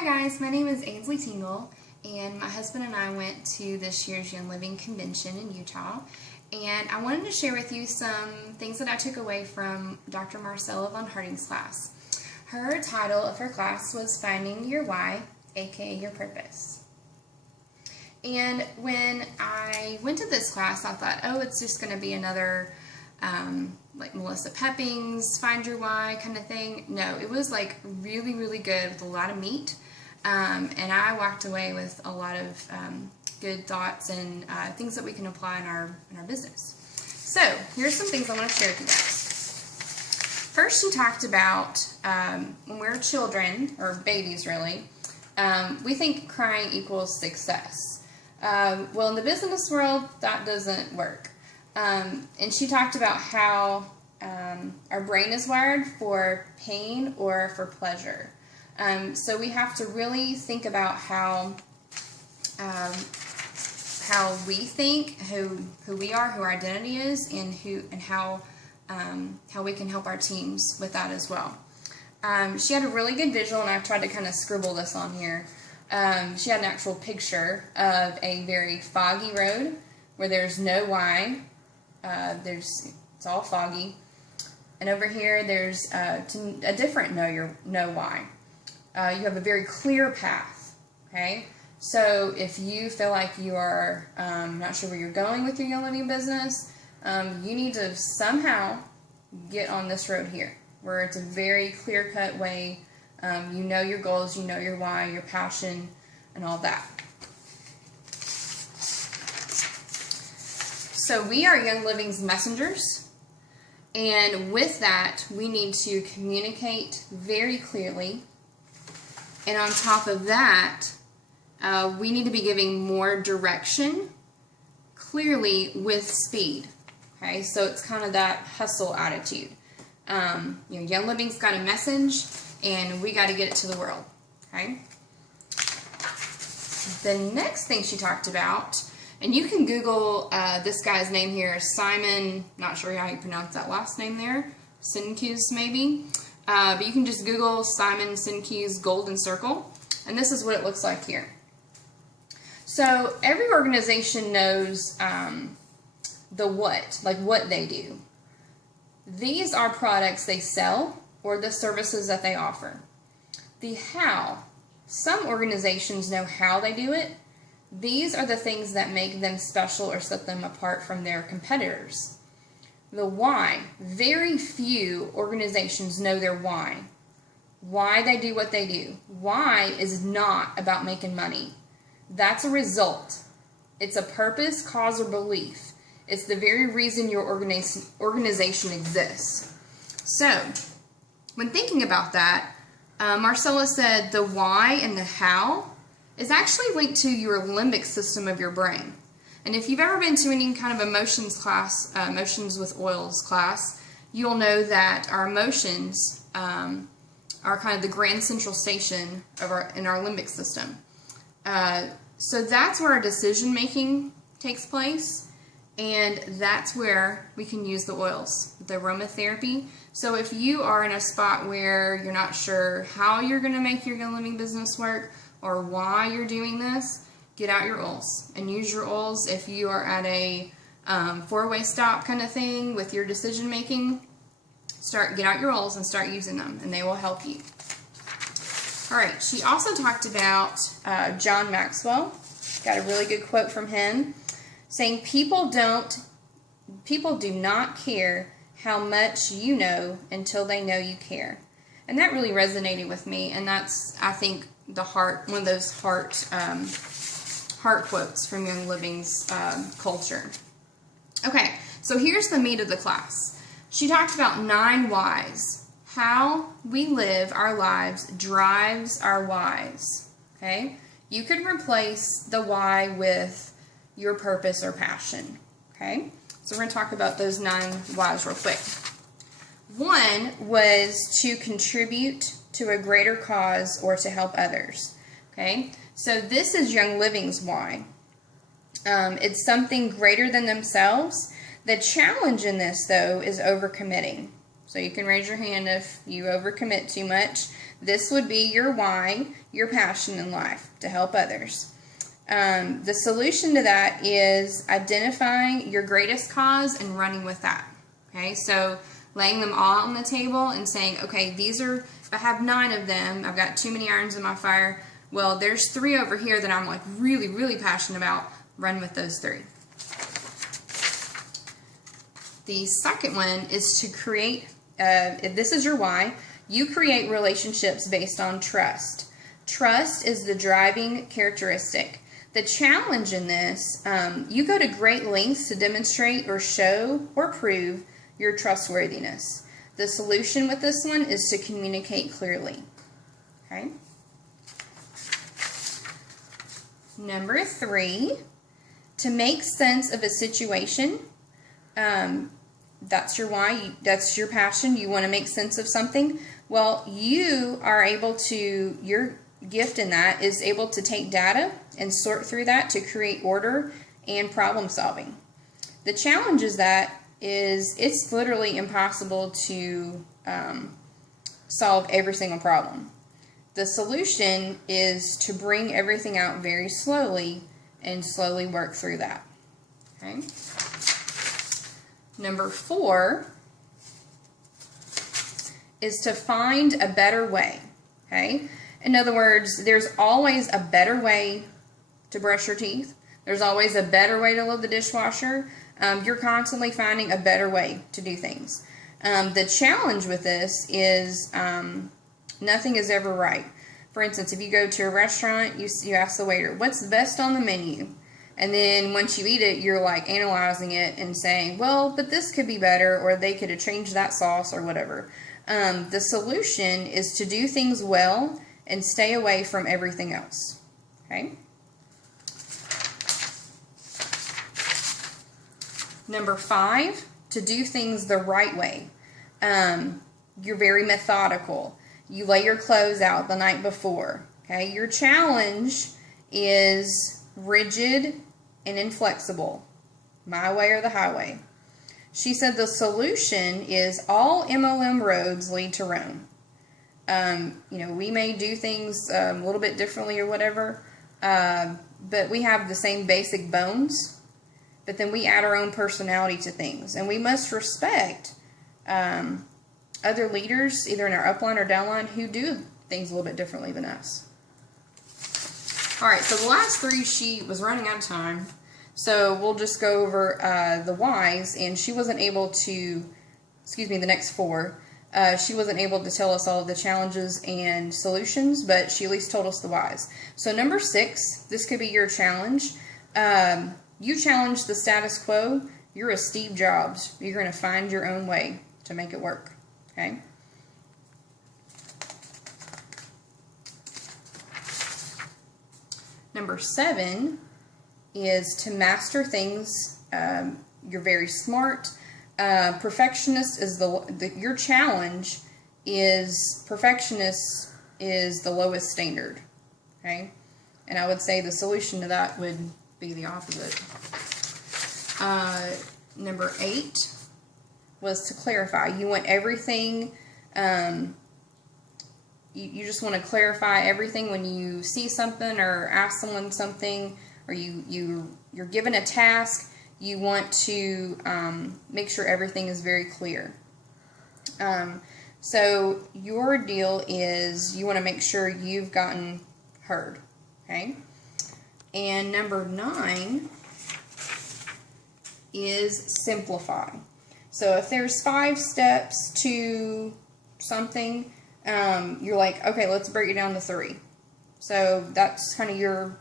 Hi guys, my name is Ainsley Tingle, and my husband and I went to this year's Young Living Convention in Utah, and I wanted to share with you some things that I took away from Dr. Marcella Von Harting's class. Her title of her class was Finding Your Why, aka Your Purpose. And when I went to this class, I thought, oh, it's just going to be another like Melissa Pepping's Find Your Why kind of thing. No, it was like really, really good with a lot of meat. And I walked away with a lot of good thoughts and things that we can apply in our business. So here's some things I want to share with you guys. First, she talked about when we're children, or babies really, we think crying equals success. Well, in the business world, that doesn't work. And she talked about how our brain is wired for pain or for pleasure. So we have to really think about how we think, who we are, who our identity is, and how we can help our teams with that as well. She had a really good visual, and I've tried to kind of scribble this on here. She had an actual picture of a very foggy road where there's no why. It's all foggy, and over here there's a different know why. You have a very clear path. Okay, so if you feel like you are not sure where you're going with your Young Living business, you need to somehow get on this road here, where it's a very clear-cut way. You know your goals, you know your why, your passion, and all that. So we are Young Living's messengers, and with that, we need to communicate very clearly, and on top of that, we need to be giving more direction clearly with speed. Okay, so it's kind of that hustle attitude. Young Living's got a message, and we got to get it to the world. Okay. The next thing she talked about, and you can Google this guy's name here, Simon, not sure how you pronounce that last name there, Sinek's maybe, but you can just Google Simon Sinek's Golden Circle, and this is what it looks like here. So every organization knows the what, like what they do. These are products they sell or the services that they offer. The how, some organizations know how they do it. These are the things that make them special or set them apart from their competitors. The why, very few organizations know their why. Why they do what they do. Why is not about making money. That's a result. It's a purpose, cause, or belief. It's the very reason your organization exists. So, when thinking about that, Marcella said the why and the how is actually linked to your limbic system of your brain. And if you've ever been to any kind of emotions class, emotions with oils class, you'll know that our emotions are kind of the grand central station of in our limbic system. So that's where our decision making takes place, and that's where we can use the oils, the aromatherapy. So if you are in a spot where you're not sure how you're going to make your Young Living business work or why you're doing this, get out your oils and use your oils. If you are at a four-way stop kind of thing with your decision making, get out your oils and start using them, and they will help you. All right, she also talked about John Maxwell. Got a really good quote from him saying, people do not care how much you know until they know you care. And that really resonated with me, and that's, I think, one of those heart quotes from Young Living's culture. Okay, so here's the meat of the class. She talked about 9 whys. How we live our lives drives our whys. Okay, you could replace the why with your purpose or passion. Okay, so we're going to talk about those 9 whys real quick. 1 was to contribute to a greater cause or to help others. Okay, so this is Young Living's why. It's something greater than themselves. The challenge in this, though, is overcommitting. So you can raise your hand if you overcommit too much. This would be your why, your passion in life, to help others. The solution to that is identifying your greatest cause and running with that. Okay, so laying them all on the table and saying, okay, these are, if I have 9 of them, I've got too many irons in my fire. Well, there's 3 over here that I'm like really, really passionate about. Run with those 3. The second one is to create, if this is your why, you create relationships based on trust. Trust is the driving characteristic. The challenge in this, you go to great lengths to demonstrate or show or prove your trustworthiness. The solution with this one is to communicate clearly. Okay. Number 3, to make sense of a situation. That's your why, that's your passion, you want to make sense of something. Well, you are able to, your gift in that is able to take data and sort through that to create order and problem solving. The challenge is that it's literally impossible to solve every single problem. The solution is to bring everything out very slowly and slowly work through that. Okay. Number 4 is to find a better way. Okay. In other words, there's always a better way to brush your teeth. There's always a better way to load the dishwasher. You're constantly finding a better way to do things. The challenge with this is nothing is ever right. For instance, if you go to a restaurant, you ask the waiter, what's the best on the menu? And then once you eat it, you're like analyzing it and saying, well, but this could be better, or they could have changed that sauce or whatever. The solution is to do things well and stay away from everything else. Okay? Number 5, to do things the right way. You're very methodical. You lay your clothes out the night before. Okay? Your challenge is rigid and inflexible. My way or the highway. She said the solution is all MLM roads lead to Rome. We may do things a little bit differently or whatever, but we have the same basic bones, but then we add our own personality to things. And we must respect other leaders, either in our upline or downline, who do things a little bit differently than us. Alright, so the last 3, she was running out of time, so we'll just go over the whys, and she wasn't able to, the next 4, she wasn't able to tell us all of the challenges and solutions, but she at least told us the whys. So number 6, this could be your challenge. You challenge the status quo. You're a Steve Jobs. You're going to find your own way to make it work. Okay? Number 7 is to master things. You're very smart. Perfectionist is your challenge is perfectionist is the lowest standard. Okay? And I would say the solution to that would be the opposite. Number 8 was to clarify. You want everything, you just want to clarify everything when you see something or ask someone something, or you're given a task. You want to make sure everything is very clear. So your deal is you want to make sure you've gotten heard. Okay? And number 9 is simplify. So if there's 5 steps to something, you're like, okay, let's break it down to 3. So that's kind of your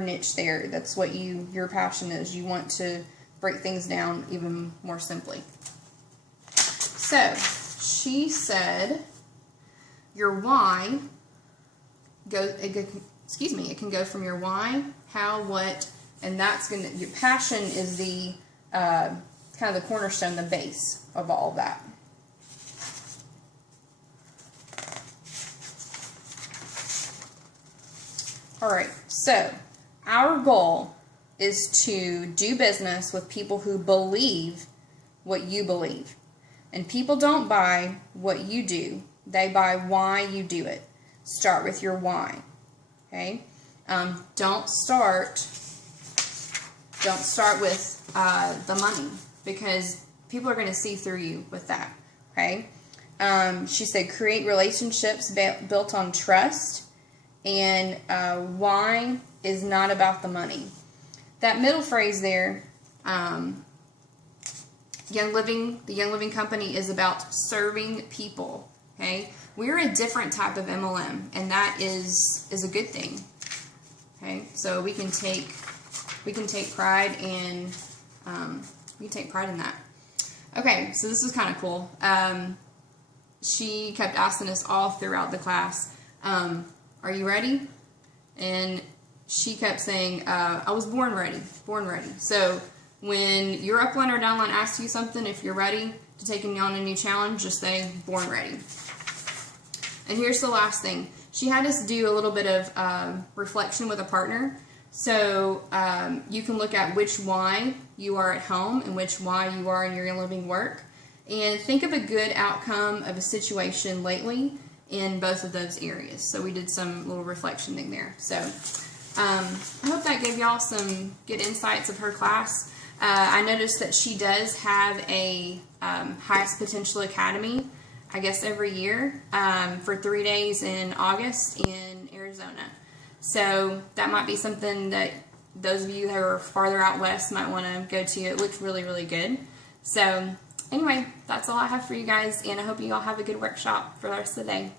niche there. That's what your passion is. You want to break things down even more simply. So she said your why it can go from your why, how, what, and that's gonna, your passion is the kind of the cornerstone, the base of all of that. Alright, so our goal is to do business with people who believe what you believe. And people don't buy what you do, they by why you do it. Start with your why. Okay? Don't start with the money, because people are going to see through you with that. Okay? She said create relationships built on trust, and why is not about the money. That middle phrase there, the Young Living Company is about serving people. Okay, we're a different type of MLM, and that is a good thing. Okay, so we can take pride in that. Okay, so this is kind of cool. She kept asking us all throughout the class, "Are you ready?" And she kept saying, "I was born ready, born ready." So when your upline or downline asks you something, if you're ready to take on a new challenge, just say, "Born ready." And here's the last thing. She had us do a little bit of reflection with a partner. So you can look at which why you are at home and which why you are in your living work. And think of a good outcome of a situation lately in both of those areas. So we did some little reflection thing there. So I hope that gave y'all some good insights of her class. I noticed that she does have a Highest Potential Academy, I guess every year, for 3 days in August in Arizona. So that might be something that those of you that are farther out west might want to go to. It looks really, really good. So anyway, that's all I have for you guys, and I hope you all have a good workshop for the rest of the day.